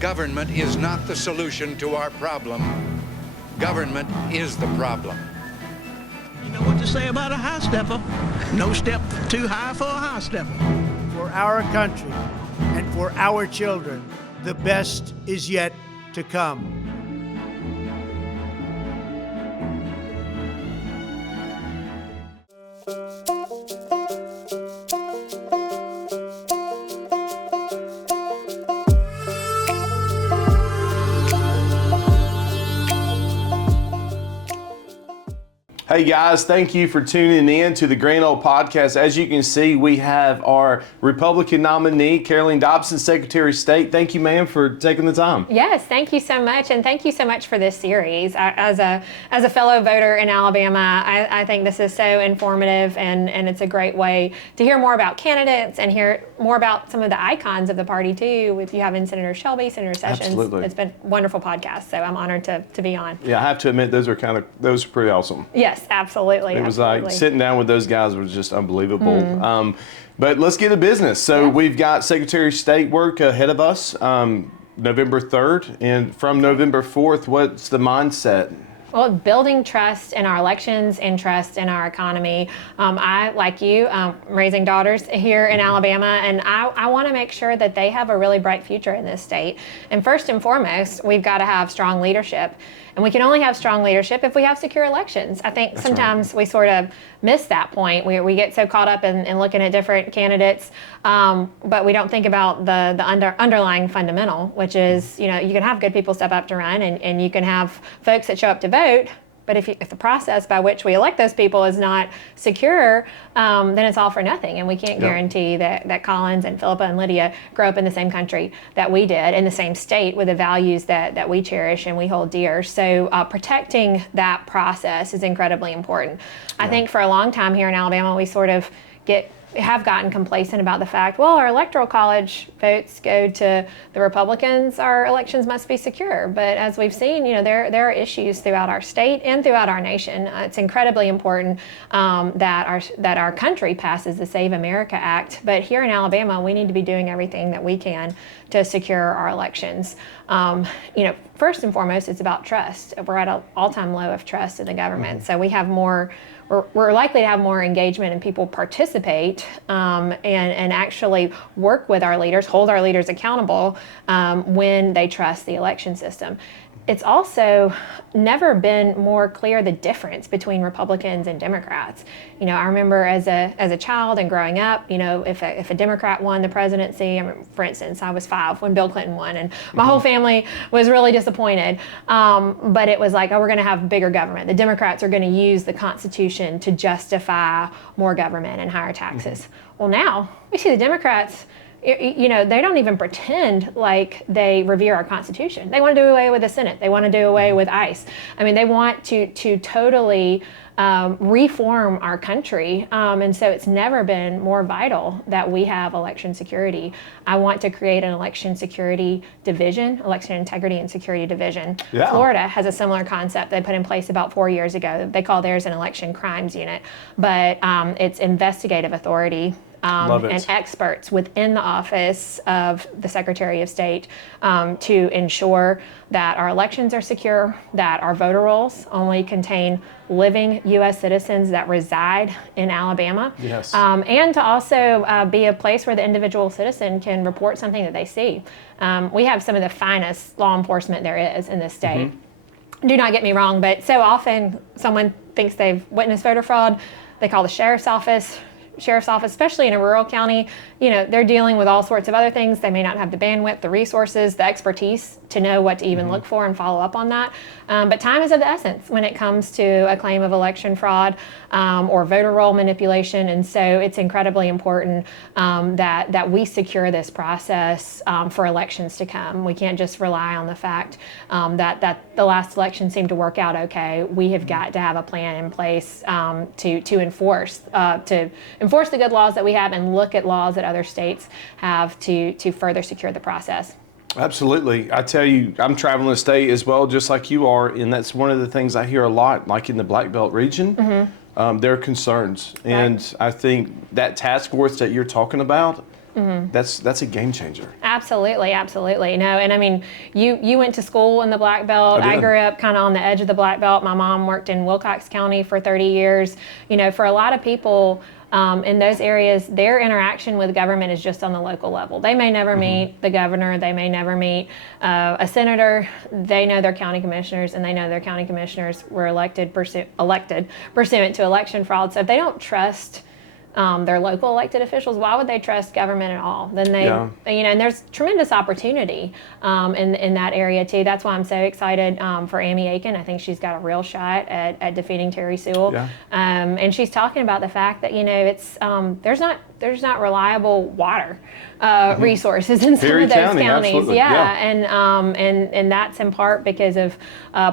Government is not the solution to our problem. Government is the problem. You know what to say about a high stepper? No step too high for a high stepper. For our country and for our children, the best is yet to come. Hey guys, thank you for tuning in to the Grand Old Podcast. As you can see, we have our Republican nominee, Caroleene Dobson, Secretary of State. Thank you, ma'am, for taking the time. Yes, thank you so much, and thank you so much for this series. As a fellow voter in Alabama, I think this is so informative, and it's a great way to hear more about candidates and hear more about some of the icons of the party too. With you having Senator Shelby, Senator Sessions, Absolutely. It's been a wonderful podcast. So I'm honored to be on. Yeah, I have to admit those are pretty awesome. Yes, absolutely. It was like sitting down with those guys was just unbelievable. But let's get to business. So we've got Secretary of State work ahead of us, November 3rd. And from November 4th, what's the mindset? Well, building trust in our elections and trust in our economy. I, like you, raising daughters here in Alabama, and I want to make sure that they have a really bright future in this state. And first and foremost, we've got to have strong leadership. And we can only have strong leadership if we have secure elections. I think sometimes we sort of miss that point. We get so caught up in looking at different candidates, but we don't think about the underlying fundamental, which is, you can have good people step up to run, and you can have folks that show up to vote. But if the process by which we elect those people is not secure, then it's all for nothing. And we can't guarantee that Collins and Philippa and Lydia grow up in the same country that we did, in the same state with the values that we cherish and we hold dear. So protecting that process is incredibly important. I think for a long time here in Alabama, we sort of have gotten complacent about the fact, well, our electoral college votes go to the Republicans, our elections must be secure. But as we've seen, there are issues throughout our state and throughout our nation. It's incredibly important that our country passes the Save America Act. But here in Alabama, we need to be doing everything that we can to secure our elections. First and foremost, it's about trust. We're at an all-time low of trust in the government. So we have we're likely to have more engagement and people participate and actually work with our leaders, hold our leaders accountable when they trust the election system. It's also never been more clear the difference between Republicans and Democrats. I remember as a child and growing up, if a Democrat won the presidency, for instance, I was 5 when Bill Clinton won, and my whole family was really disappointed. But it was like, we're going to have bigger government. The Democrats are going to use the Constitution to justify more government and higher taxes. Well, now we see the Democrats. They don't even pretend like they revere our Constitution. They want to do away with the Senate. They want to do away with ICE. They want to totally reform our country. And so it's never been more vital that we have election security. I want to create an election security division, election integrity and security division. Yeah. Florida has a similar concept they put in place about 4 years ago. They call theirs an election crimes unit, but it's investigative authority. And experts within the office of the Secretary of State to ensure that our elections are secure, that our voter rolls only contain living U.S. citizens that reside in Alabama, and to also be a place where the individual citizen can report something that they see. We have some of the finest law enforcement there is in this state. Do not get me wrong, but so often someone thinks they've witnessed voter fraud, they call the sheriff's office, especially in a rural county. They're dealing with all sorts of other things. They may not have the bandwidth, the resources, the expertise to know what to even look for and follow up on that. But time is of the essence when it comes to a claim of election fraud or voter roll manipulation. And so it's incredibly important that we secure this process for elections to come. We can't just rely on the fact that the last election seemed to work out okay. We have got to have a plan in place to enforce the good laws that we have and look at laws that other states have to further secure the process. Absolutely. I tell you, I'm traveling the state as well, just like you are, and that's one of the things I hear a lot, like in the Black Belt region. There are concerns, and I think that task force that you're talking about that's a game changer. Absolutely, absolutely. No, and I mean, you went to school in the Black Belt. I I did. grew up kind of on the edge of the Black Belt. My mom worked in Wilcox County for 30 years. You know, for a lot of people in those areas, their interaction with government is just on the local level. They may never meet the governor. They may never meet a senator. They know their county commissioners, and they know their county commissioners were elected pursuant to election fraud. So if they don't trust their local elected officials, why would they trust government at all? Then they, you know, and there's tremendous opportunity in that area too. That's why I'm so excited for Amy Aiken. I think she's got a real shot at defeating Terry Sewell. Yeah. And she's talking about the fact that, you know, it's there's not reliable water resources in some Perry of those County, counties. absolutely. And that's in part because of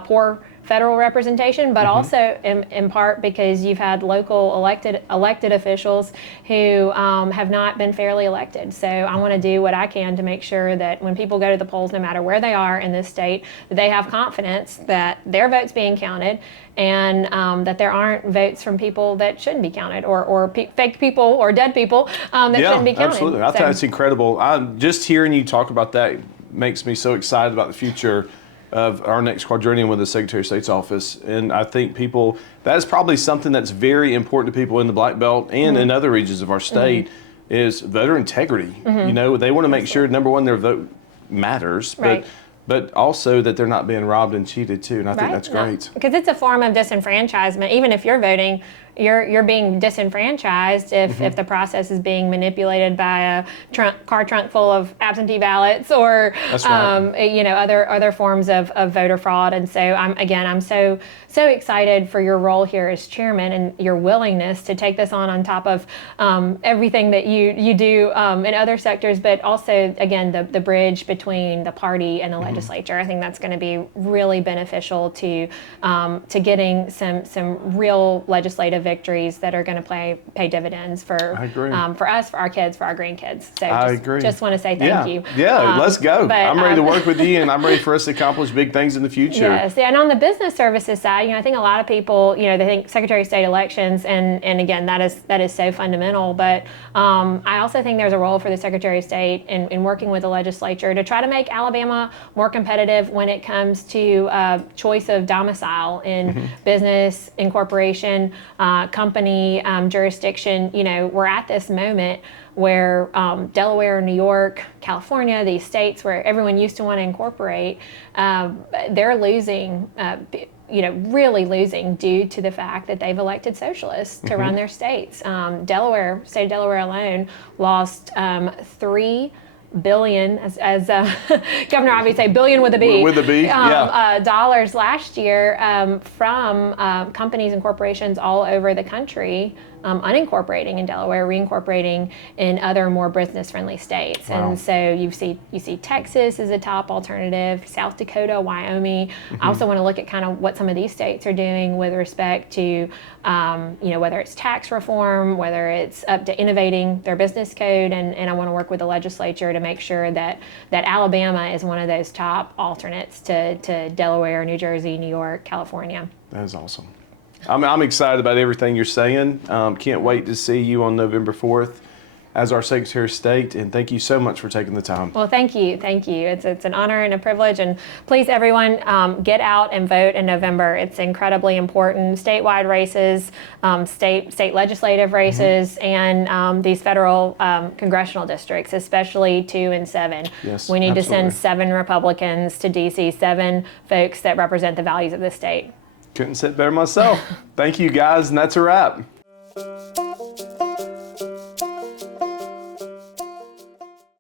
poor federal representation, but also in part because you've had local elected officials who have not been fairly elected. So I want to do what I can to make sure that when people go to the polls, no matter where they are in this state, that they have confidence that their vote's being counted, and that there aren't votes from people that shouldn't be counted, or fake people or dead people that shouldn't be counted. Absolutely. I think that's incredible. Just hearing you talk about that makes me so excited about the future of our next quadrennium with the Secretary of State's office. And I think that's probably something that's very important to people in the Black Belt and in other regions of our state is voter integrity. You know, they want to make sure, number one, their vote matters, but also that they're not being robbed and cheated too. And I think that's great. Because it's a form of disenfranchisement. Even if you're voting, you're being disenfranchised if the process is being manipulated by a car trunk full of absentee ballots or you know, other forms of voter fraud. And so I'm so excited for your role here as chairman and your willingness to take this on top of everything that you do in other sectors, but also again the bridge between the party and the legislature. I think that's going to be really beneficial to getting some real legislative victories that are going to pay dividends for us, for our kids, for our grandkids. So just want to say thank you. Yeah, let's go. But, I'm ready to work with you, and I'm ready for us to accomplish big things in the future. Yes, and on the business services side, you know, I think a lot of people, you know, they think Secretary of State elections, and again, that is so fundamental. But I also think there's a role for the Secretary of State in working with the legislature to try to make Alabama more competitive when it comes to choice of domicile in business, incorporation, company, jurisdiction. You know, we're at this moment where Delaware, New York, California, these states where everyone used to want to incorporate, they're losing, really losing due to the fact that they've elected socialists to run their states. State of Delaware alone lost $3 billion, as Governor Abbey say, billion with a B. With a B, dollars last year from companies and corporations all over the country unincorporating in Delaware, reincorporating in other more business-friendly states. Wow. And so you see Texas as a top alternative, South Dakota, Wyoming. I also want to look at kind of what some of these states are doing with respect to, whether it's tax reform, whether it's up to innovating their business code, and I want to work with the legislature to make sure that Alabama is one of those top alternates to Delaware, New Jersey, New York, California. That is awesome. I'm excited about everything you're saying. Can't wait to see you on November 4th as our Secretary of State, and thank you so much for taking the time. Well, thank you. It's an honor and a privilege, and please, everyone, get out and vote in November. It's incredibly important. Statewide races, state legislative races, and these federal congressional districts, especially 2 and 7. Yes, we need to absolutely. send 7 Republicans to D.C., 7 folks that represent the values of the state. Couldn't say it better myself. Thank you, guys, and that's a wrap.